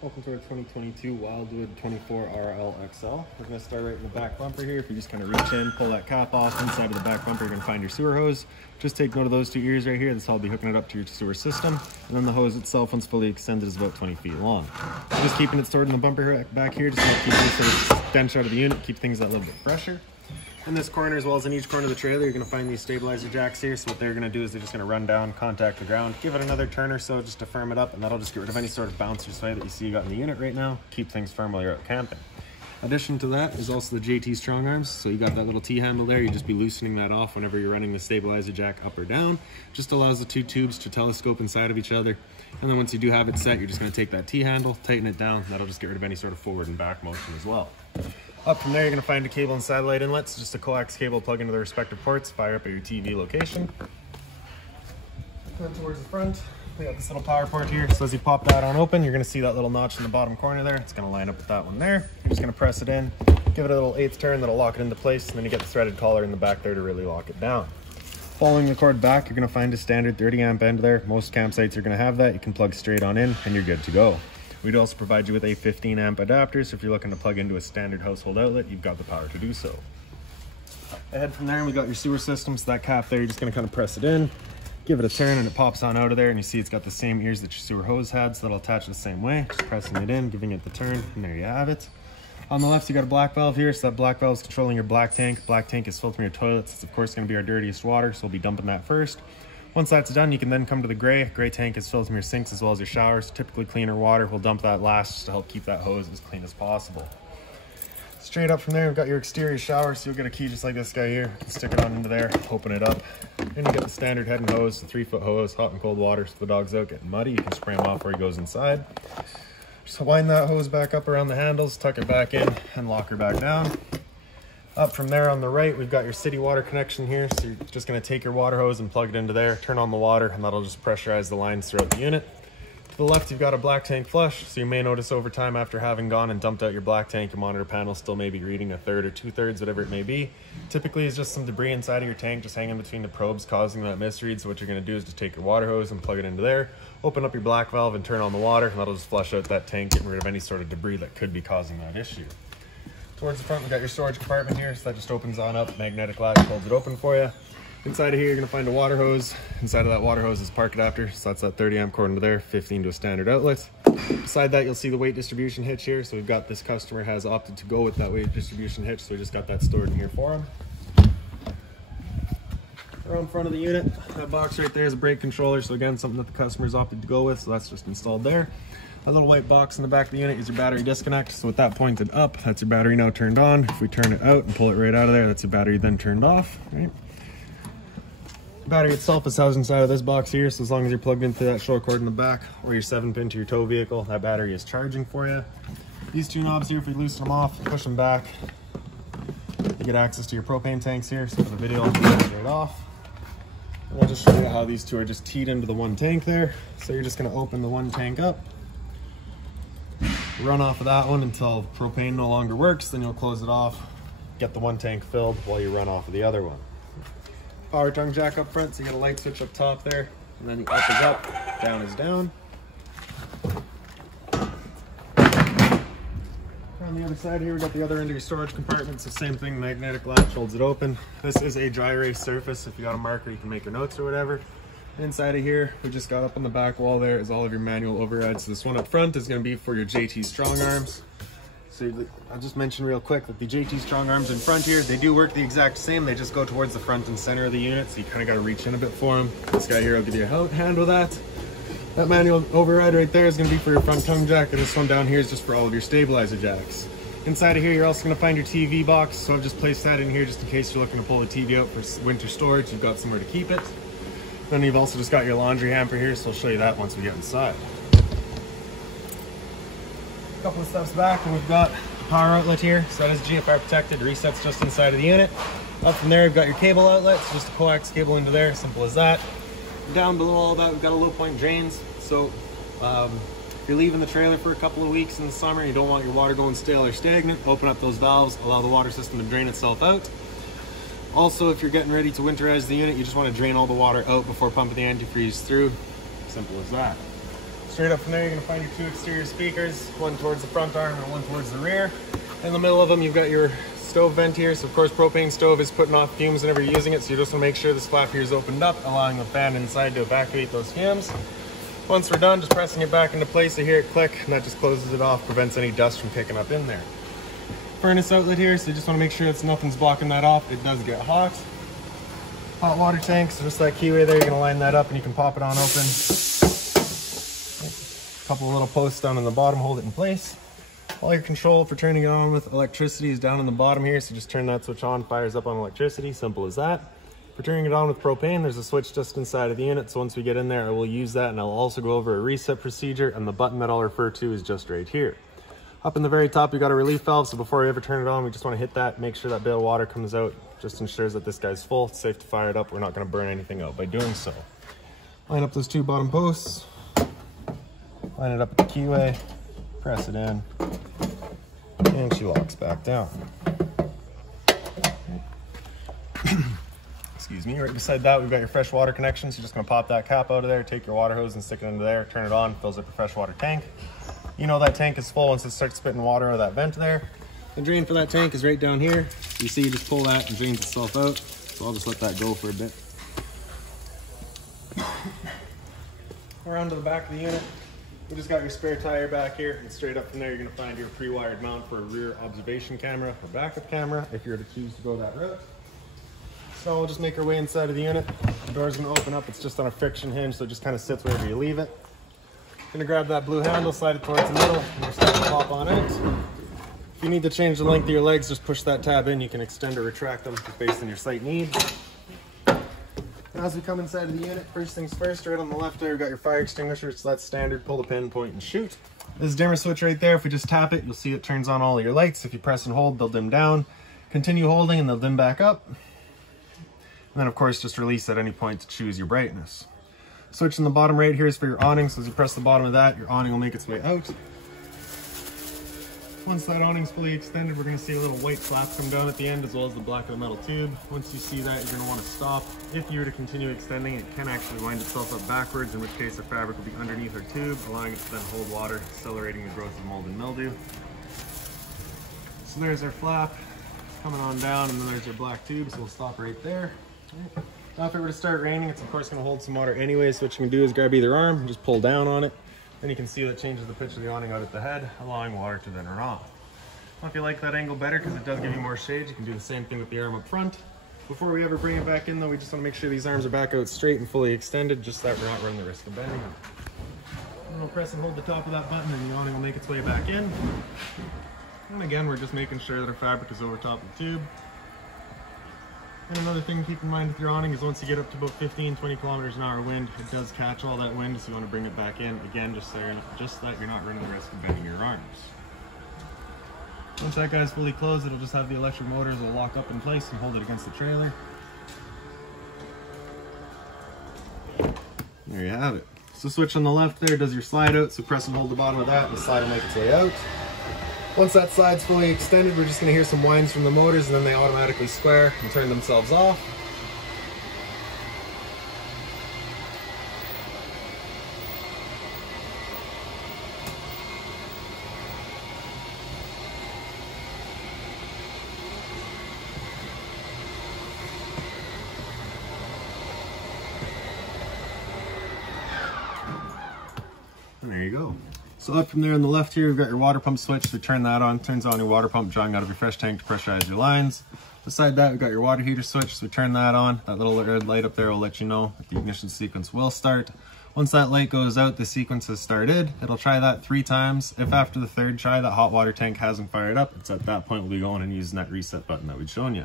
Welcome to our 2022 Wildwood 24RL XL. We're going to start right in the back bumper here. If you just kind of reach in, pull that cap off, inside of the back bumper you're going to find your sewer hose. Just take note of those two ears right here. This will be hooking it up to your sewer system. And then the hose itself, once fully extended, is about 20 feet long. So just keeping it stored in the bumper back here, just to keep this sort of stench out of the unit, keep things a little bit fresher. In this corner, as well as in each corner of the trailer, you're going to find these stabilizer jacks here. So what they're going to do is they're just going to run down, contact the ground, give it another turn or so just to firm it up, and that'll just get rid of any sort of bounce or sway that you see you got in the unit right now. Keep things firm while you're out camping. In addition to that is also the JT strong arms. So you got that little T-handle there. You just be loosening that off whenever you're running the stabilizer jack up or down. Just allows the two tubes to telescope inside of each other. And then once you do have it set, you're just going to take that T-handle, tighten it down. That'll just get rid of any sort of forward and back motion as well. Up from there, you're going to find a cable and satellite inlets, just a coax cable plug into the respective ports, fire up at your TV location. Then towards the front, we got this little power port here. So as you pop that on open, you're going to see that little notch in the bottom corner there. It's going to line up with that one there. You're just going to press it in, give it a little 1/8 turn, that'll lock it into place, and then you get the threaded collar in the back there to really lock it down. Following the cord back, you're going to find a standard 30 amp end there. Most campsites are going to have that. You can plug straight on in, and you're good to go. We'd also provide you with a 15 amp adapter, so if you're looking to plug into a standard household outlet, you've got the power to do so. Ahead from there, we got your sewer system, so that cap there, you're just gonna kind of press it in, give it a turn, and it pops on out of there, and you see it's got the same ears that your sewer hose had, so that'll attach the same way. Just pressing it in, giving it the turn, and there you have it. On the left, you got a black valve here, so that black valve is controlling your black tank. Black tank is filtering your toilets. It's of course gonna be our dirtiest water, so we'll be dumping that first. Once that's done, you can then come to the gray. Gray tank is filtering your sinks as well as your showers. Typically cleaner water. We'll dump that last just to help keep that hose as clean as possible. Straight up from there, we've got your exterior shower. So you'll get a key just like this guy here. You can stick it on into there, open it up. Then you get the standard head and hose, the 3-foot hose, hot and cold water. So if the dog's out getting muddy, you can spray him off where he goes inside. Just wind that hose back up around the handles, tuck it back in, and lock her back down. Up from there on the right, we've got your city water connection here. So you're just gonna take your water hose and plug it into there, turn on the water, and that'll just pressurize the lines throughout the unit. To the left, you've got a black tank flush. So you may notice over time after having gone and dumped out your black tank, your monitor panel still may be reading 1/3 or 2/3, whatever it may be. Typically, it's just some debris inside of your tank just hanging between the probes causing that misread. So what you're gonna do is just take your water hose and plug it into there, open up your black valve and turn on the water, and that'll just flush out that tank, getting rid of any sort of debris that could be causing that issue. Towards the front, we've got your storage compartment here, so that just opens on up, magnetic latch holds it open for you. Inside of here, you're gonna find a water hose. Inside of that water hose is park adapter, so that's that 30 amp cord into there, 15 to a standard outlet. Beside that, you'll see the weight distribution hitch here. So we've got this customer has opted to go with that weight distribution hitch, so we just got that stored in here for him. Around front of the unit, that box right there is a brake controller. So again, something that the customer's opted to go with, so that's just installed there. That little white box in the back of the unit is your battery disconnect. So with that pointed up, that's your battery now turned on. If we turn it out and pull it right out of there, that's your battery then turned off, right? The battery itself is housed inside of this box here. So as long as you're plugged into that short cord in the back or your 7-pin to your tow vehicle, that battery is charging for you. These two knobs here, if we loosen them off, push them back, you get access to your propane tanks here. So for the video, I'll pull it right off. And I'll just show you how these two are just teed into the one tank there. So you're just gonna open the one tank up, run off of that one until propane no longer works, then you'll close it off, get the one tank filled while you run off of the other one. Power tongue jack up front, so you got a light switch up top there, and then the up is up, down is down. On the other side here, we got the other end of your storage compartment. So same thing, magnetic latch holds it open. This is a dry erase surface. If you got a marker, you can make your notes or whatever. Inside of here, we just got up on the back wall there is all of your manual overrides. So this one up front is going to be for your JT strong arms. So I'll just mention real quick that the JT strong arms in front here, they do work the exact same. They just go towards the front and center of the unit. So you kind of got to reach in a bit for them. This guy here will give you a hand with that. That manual override right there is going to be for your front tongue jack. And this one down here is just for all of your stabilizer jacks. Inside of here, you're also going to find your TV box. So I've just placed that in here just in case you're looking to pull the TV out for winter storage. You've got somewhere to keep it. Then you've also just got your laundry hamper here, so I'll show you that once we get inside. A couple of steps back, and we've got the power outlet here. So that is GFR protected, resets just inside of the unit. Up from there, we've got your cable outlet, so just a coax cable into there, simple as that. Down below all that, we've got a low point drains. So if you're leaving the trailer for a couple of weeks in the summer, you don't want your water going stale or stagnant, open up those valves, allow the water system to drain itself out. Also, if you're getting ready to winterize the unit, you just want to drain all the water out before pumping the antifreeze through. Simple as that. Straight up from there, you're gonna find your two exterior speakers, one towards the front arm and one towards the rear. In the middle of them, you've got your stove vent here. So of course, propane stove is putting off fumes whenever you're using it. So you just wanna make sure this flap here is opened up, allowing the fan inside to evacuate those fumes. Once we're done, just pressing it back into place, you hear it click, and that just closes it off, prevents any dust from picking up in there. Furnace outlet here, so you just wanna make sure that nothing's blocking that off. It does get hot. Hot water tank, so just that keyway there, you're gonna line that up and you can pop it on open. A couple of little posts down on the bottom hold it in place. All your control for turning it on with electricity is down on the bottom here, so just turn that switch on, fires up on electricity, simple as that. For turning it on with propane, there's a switch just inside of the unit, so once we get in there, I will use that, and I'll also go over a reset procedure, and the button that I'll refer to is just right here. Up in the very top, you got a relief valve, so before we ever turn it on, we just want to hit that, make sure that bit of water comes out, just ensures that this guy's full. It's safe to fire it up. We're not going to burn anything out by doing so. Line up those two bottom posts, line it up at the keyway, press it in, and she locks back down. Excuse me. Right beside that, we've got your fresh water connection. So you're just going to pop that cap out of there, take your water hose and stick it into there, turn it on, fills up your fresh water tank. You know that tank is full once it starts spitting water out of that vent there. The drain for that tank is right down here. You see, you just pull that and drains itself out. So I'll just let that go for a bit. Around to the back of the unit, we just got your spare tire back here, and straight up from there, you're going to find your pre-wired mount for a rear observation camera or backup camera if you're to choose to go that route. So we'll just make our way inside of the unit. The door's going to open up. It's just on a friction hinge, so it just kind of sits wherever you leave it. Going to grab that blue handle, slide it towards the middle, and you're starting to pop on out. If you need to change the length of your legs, just push that tab in. You can extend or retract them based on your site needs. As we come inside of the unit, first things first, right on the left there, we've got your fire extinguisher. So that's standard. Pull the pin, point, and shoot. This dimmer switch right there, if we just tap it, you'll see it turns on all of your lights. If you press and hold, they'll dim down. Continue holding and they'll dim back up. And then of course, just release at any point to choose your brightness. Switch in the bottom right here is for your awning. So as you press the bottom of that, your awning will make its way out. Once that awning's fully extended, we're going to see a little white flap come down at the end, as well as the black of the metal tube. Once you see that, you're going to want to stop. If you were to continue extending, it can actually wind itself up backwards, in which case the fabric will be underneath our tube, allowing it to then hold water, accelerating the growth of mold and mildew. So there's our flap coming on down, and then there's our black tube, so we'll stop right there. Now if it were to start raining, it's of course going to hold some water anyway, so what you can do is grab either arm and just pull down on it. Then you can see that changes the pitch of the awning out at the head, allowing water to then run off. Now if you like that angle better, because it does give you more shade, you can do the same thing with the arm up front. Before we ever bring it back in though, we just want to make sure these arms are back out straight and fully extended, just so that we're not running the risk of bending them. And we'll press and hold the top of that button and the awning will make its way back in. And again, we're just making sure that our fabric is over top of the tube. And another thing to keep in mind with your awning is once you get up to about 15-20 kilometers an hour wind, it does catch all that wind, so you want to bring it back in. Again, just so that you're not running the risk of bending your arms. Once that guy's fully closed, it'll just have the electric motors that will lock up in place and hold it against the trailer. There you have it. So switch on the left there does your slide out, so press and hold the bottom of that and the slide will make its way out. Once that slide's fully extended, we're just going to hear some whines from the motors, and then they automatically square and turn themselves off. And there you go. So up from there on the left here, we've got your water pump switch. So turn that on, turns on your water pump, drawing out of your fresh tank to pressurize your lines. Beside that, we've got your water heater switch. So turn that on. That little red light up there will let you know that the ignition sequence will start. Once that light goes out, the sequence has started. It'll try that 3 times. If after the 3rd try, that hot water tank hasn't fired up, it's at that point we'll be going and using that reset button that we'd shown you.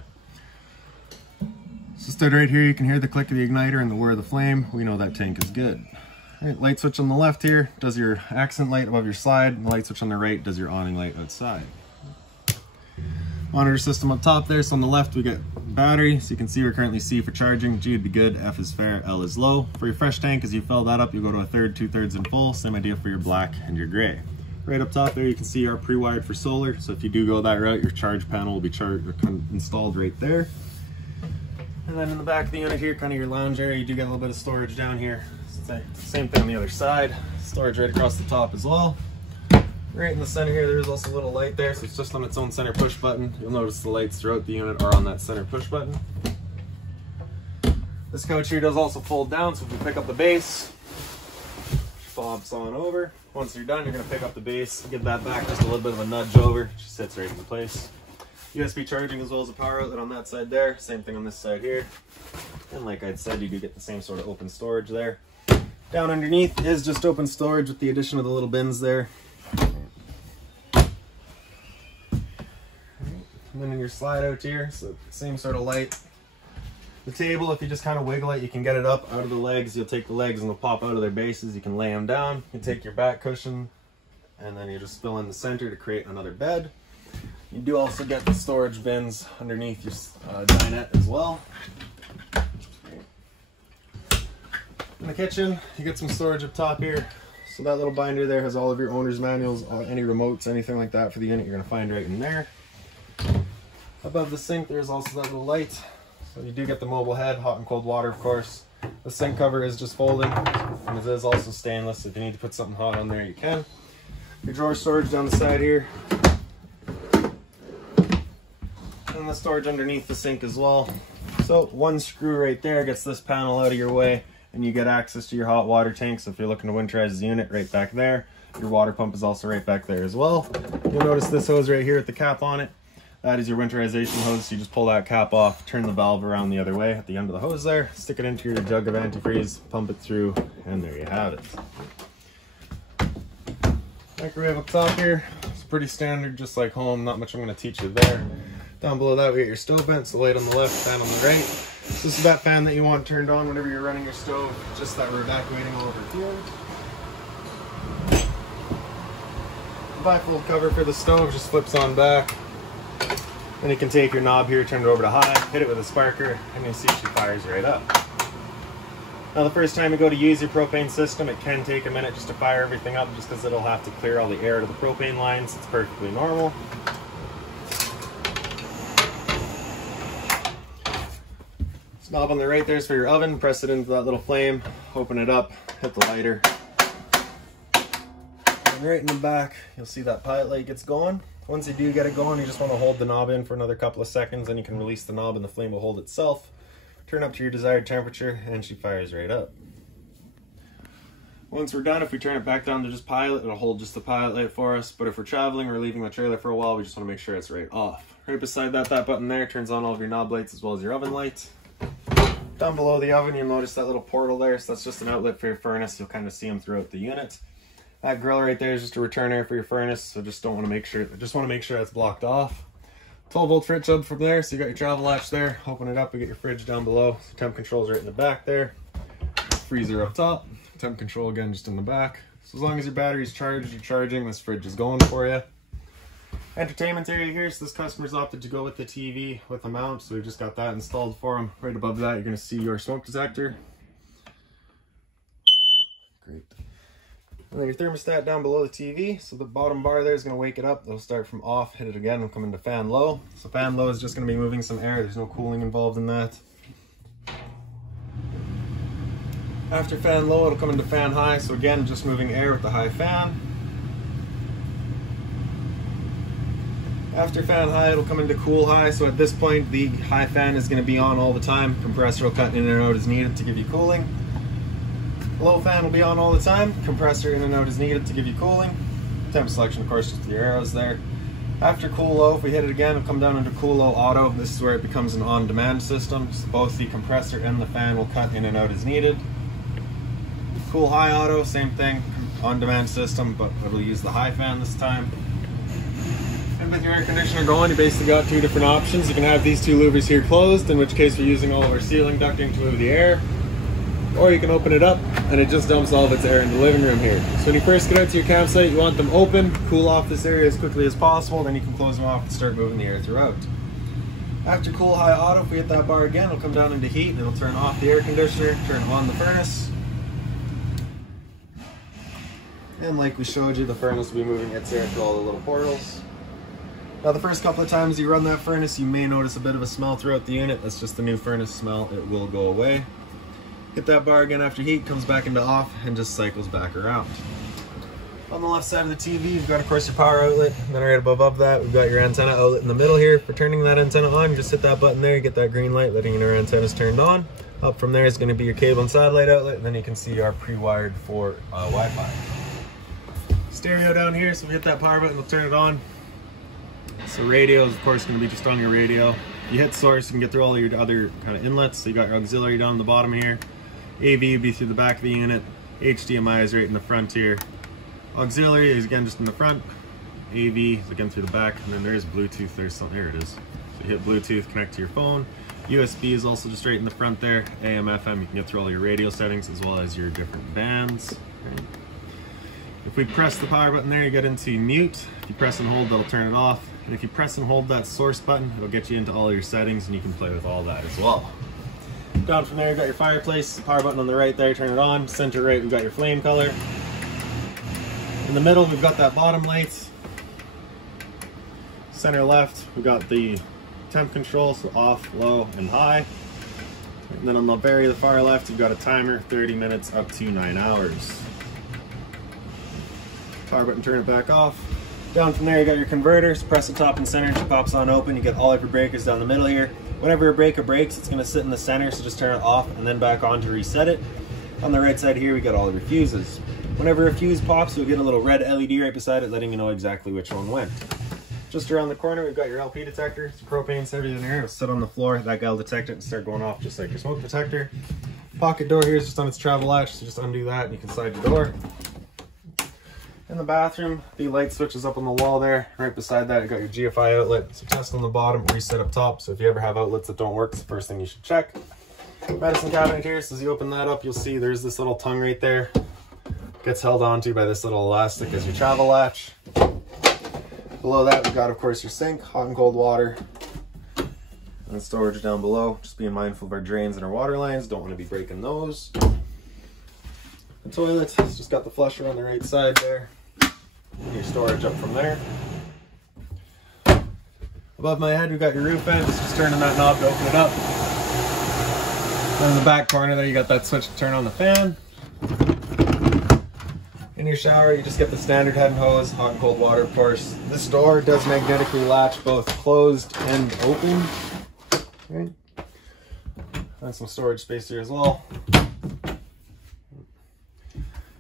So start right here, you can hear the click of the igniter and the whir of the flame. We know that tank is good. Right, light switch on the left here does your accent light above your slide, and the light switch on the right does your awning light outside. Monitor system up top there, so on the left we get battery, so you can see we're currently C for charging, G would be good, F is fair, L is low. For your fresh tank, as you fill that up, you go to 1/3, 2/3 and full, same idea for your black and your gray. Right up top there you can see our pre-wired for solar, so if you do go that route, your charge panel will be installed right there. And then in the back of the unit here, kind of your lounge area, you do get a little bit of storage down here. Same thing on the other side. Storage right across the top as well. Right in the center here, there's also a little light there, so it's just on its own center push button. You'll notice the lights throughout the unit are on that center push button. This couch here does also fold down, so if we pick up the base, bobs on over. Once you're done, you're going to pick up the base, give that back just a little bit of a nudge over. It just sits right into place. USB charging as well as a power outlet on that side there. Same thing on this side here. And like I'd said, you do get the same sort of open storage there. Down underneath is just open storage with the addition of the little bins there. And then in your slide out here, so same sort of light. The table, if you just kind of wiggle it, you can get it up out of the legs. You'll take the legs and they'll pop out of their bases. You can lay them down. You can take your back cushion and then you just fill in the center to create another bed. You do also get the storage bins underneath your dinette as well. In the kitchen, you get some storage up top here. So that little binder there has all of your owner's manuals, any remotes, anything like that for the unit, you're going to find right in there. Above the sink, there's also that little light. So you do get the mobile head, hot and cold water, of course. The sink cover is just folding, and it is also stainless. If you need to put something hot on there, you can. Your drawer storage down the side here. And the storage underneath the sink as well. So one screw right there gets this panel out of your way, and you get access to your hot water tank. So if you're looking to winterize the unit, right back there. Your water pump is also right back there as well. You'll notice this hose right here with the cap on it. That is your winterization hose. So you just pull that cap off, turn the valve around the other way at the end of the hose there, stick it into your jug of antifreeze, pump it through, and there you have it. Microwave up top here. It's pretty standard, just like home. Not much I'm going to teach you there. Down below that, we get your stove vents, the light on the left, fan on the right. So this is that fan that you want turned on whenever you're running your stove, just that we're evacuating all over here. The bifold cover for the stove just flips on back. Then you can take your knob here, turn it over to high, hit it with a sparker, and you see she fires right up. Now the first time you go to use your propane system, it can take a minute just to fire everything up, just because it'll have to clear all the air to the propane lines. It's perfectly normal. This knob on the right there is for your oven. Press it into that little flame, open it up, hit the lighter. And right in the back, you'll see that pilot light gets going. Once you do get it going, you just want to hold the knob in for another couple of seconds, and you can release the knob and the flame will hold itself. Turn up to your desired temperature, and she fires right up. Once we're done, if we turn it back down to just pilot, it'll hold just the pilot light for us. But if we're traveling or leaving the trailer for a while, we just want to make sure it's right off. Right beside that button there turns on all of your knob lights as well as your oven lights. Down below the oven, you'll notice that little portal there. So that's just an outlet for your furnace. You'll kind of see them throughout the unit. That grill right there is just a return air for your furnace, so just want to make sure that's blocked off. 12-volt fridge hub from there, so you got your travel latch there. Open it up, you get your fridge down below. So temp control's right in the back there. Freezer up top. Temp control again just in the back. So as long as your battery's charged, you're charging, this fridge is going for you. Entertainment area here, so this customer's opted to go with the TV with a mount, so we've just got that installed for him. Right above that, you're going to see your smoke detector. Great. And then your thermostat down below the TV. So the bottom bar there is going to wake it up. It'll start from off, hit it again, and come into fan low. So fan low is just going to be moving some air. There's no cooling involved in that. After fan low, it'll come into fan high. So again, just moving air with the high fan. After fan high, it'll come into cool high. So at this point, the high fan is going to be on all the time. Compressor will cut in and out as needed to give you cooling. Low fan will be on all the time. Compressor in and out as needed to give you cooling. Temp selection, of course, just the arrows there. After cool low, if we hit it again, it'll come down into cool low auto. This is where it becomes an on-demand system. So both the compressor and the fan will cut in and out as needed. Cool high auto, same thing, on-demand system, but it'll use the high fan this time. And with your air conditioner going, you basically got two different options. You can have these two louvers here closed, in which case we're using all of our ceiling ducting to move the air. Or you can open it up and it just dumps all of its air in the living room here. So when you first get out to your campsite, you want them open, cool off this area as quickly as possible, then you can close them off and start moving the air throughout. After cool high auto, if we hit that bar again, it'll come down into heat and it'll turn off the air conditioner, turn on the furnace. And like we showed you, the furnace will be moving its air through all the little portals. Now the first couple of times you run that furnace, you may notice a bit of a smell throughout the unit. That's just the new furnace smell. It will go away. Hit that bar again after heat, comes back into off, and just cycles back around. On the left side of the TV, you've got, of course, your power outlet. And then right above that, we've got your antenna outlet in the middle here. For turning that antenna on, just hit that button there, you get that green light, letting you know your antenna is turned on. Up from there is going to be your cable and satellite outlet, and then you can see our pre-wired for Wi-Fi. Stereo down here, so we hit that power button, we'll turn it on. So radio is, of course, going to be just on your radio. If you hit source, you can get through all your other kind of inlets. So you got your auxiliary down the bottom here. AV would be through the back of the unit. HDMI is right in the front here. Auxiliary is again just in the front. AV is again through the back, and then there is Bluetooth. There it is. So you hit Bluetooth, connect to your phone. USB is also just right in the front there. AM, FM, you can get through all your radio settings as well as your different bands. Right. If we press the power button there, you get into mute. If you press and hold, that'll turn it off. And if you press and hold that source button, it'll get you into all your settings, and you can play with all that as well. Down from there, you've got your fireplace, power button on the right there, turn it on. Center right, we've got your flame color. In the middle, we've got that bottom light. Center left, we've got the temp control, so off, low, and high. And then on the very far left, you've got a timer, 30 minutes up to 9 hours. Power button, turn it back off. Down from there, you got your converters. Press the top and center, it pops on open. You get all of your breakers down the middle here. Whenever a breaker breaks, it's gonna sit in the center, so just turn it off and then back on to reset it. On the right side here, we got all of your fuses. Whenever a fuse pops, you'll get a little red LED right beside it, letting you know exactly which one went. Just around the corner, we've got your LP detector. Some propane's everything in here. It'll sit on the floor. That guy will detect it and start going off just like your smoke detector. Pocket door here is just on its travel latch, so just undo that and you can slide your door. In the bathroom, the light switch is up on the wall there. Right beside that, you got your GFI outlet. So test on the bottom, reset up top. So if you ever have outlets that don't work, it's the first thing you should check. Medicine cabinet here, so as you open that up, you'll see there's this little tongue right there. Gets held onto by this little elastic as your travel latch. Below that, we've got, of course, your sink, hot and cold water, and storage down below. Just being mindful of our drains and our water lines. Don't want to be breaking those. The toilet, it's just got the flusher on the right side there. And your storage up from there. Above my head, we've got your roof vent. Just turning that knob to open it up. Then in the back corner there, you got that switch to turn on the fan. In your shower, you just get the standard head and hose, hot and cold water, of course. This door does magnetically latch both closed and open. Right. And some storage space here as well.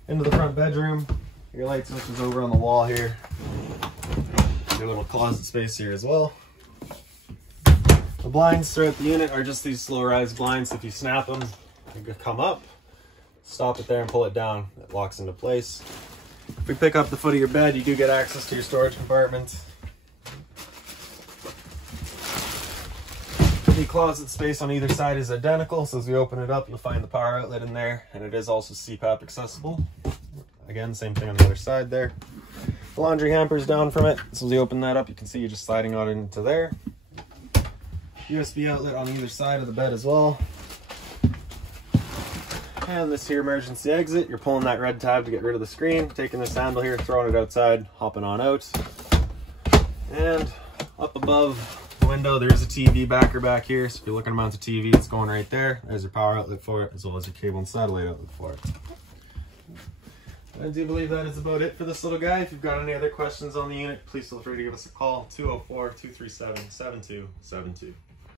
Into the front bedroom, your light switch is over on the wall here. Your little closet space here as well. The blinds throughout the unit are just these slow rise blinds. If you snap them, they come up. Stop it there and pull it down. It locks into place. If we pick up the foot of your bed, you do get access to your storage compartment. The closet space on either side is identical, so as we open it up, you'll find the power outlet in there, and it is also CPAP accessible. Again, same thing on the other side there. The laundry hamper's down from it, so as you open that up, you can see you're just sliding on into there. USB outlet on either side of the bed as well. And this here emergency exit, you're pulling that red tab to get rid of the screen, taking this handle here, throwing it outside, hopping on out. And up above the window, there is a TV backer back here, so if you're looking to mount a TV, it's going right there. There's your power outlet for it, as well as your cable and satellite outlet for it. I do believe that is about it for this little guy. If you've got any other questions on the unit, please feel free to give us a call, 204-237-7272.